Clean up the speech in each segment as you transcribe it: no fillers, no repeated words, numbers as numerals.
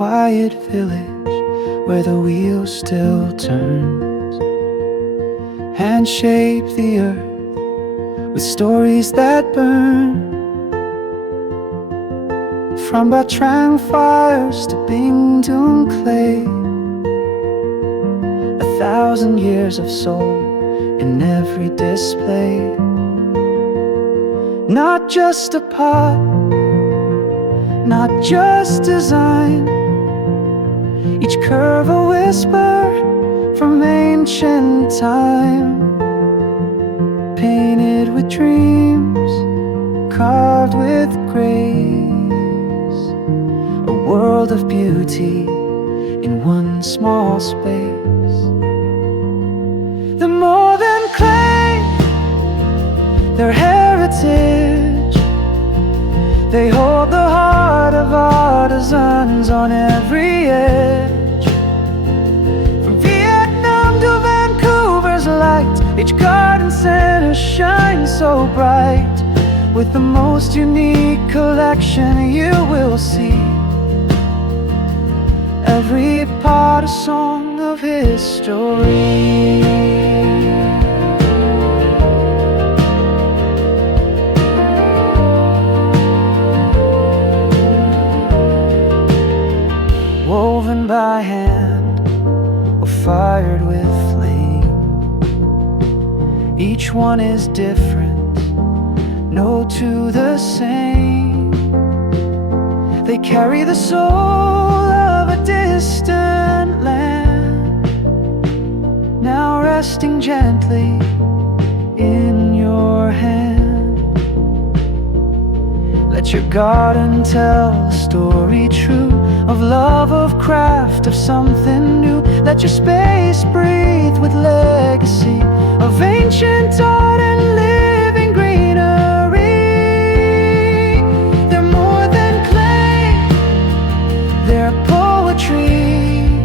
quiet village where the wheel still turns. Hand shape the earth with stories that burn. From Batrang fires to Bingdung clay, 1,000 years of soul in every display. Not just a pot, not just design, each curve a whisper from ancient time. Painted with dreams, carved with grace, a world of beauty in one small space. They're more than clay, they're heritage. They hold the heart of artisans on every edge. From Vietnam to Vancouver's light, each garden center shines so bright, with the most unique collection you will see. Every part a song of history. Woven by hand or fired with flame, each one is different, no two the same. They carry the soul of a distant land, now resting gently in your hand. Let your garden tell a story true of love, of craft, of something new. Let your space breathe with legacy of ancient art and living greenery. They're more than clay, they're poetry,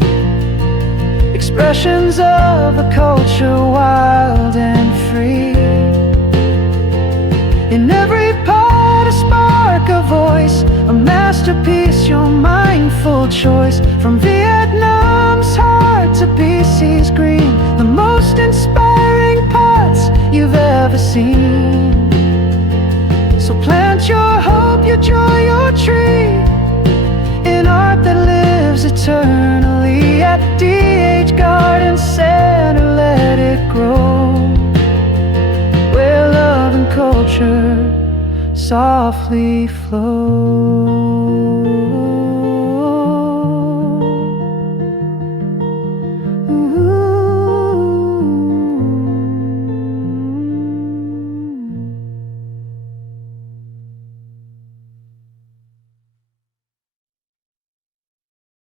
expressions of a culture wild and free. In every part a spark, a voice, a masterpiece, your mindful choice. From Vietnam's heart to BC's green, the most inspiring parts you've ever seen. So plant your hope, your joy, your tree in art that lives eternally at DH Garden Center. Let it grow where love and culture softly flow.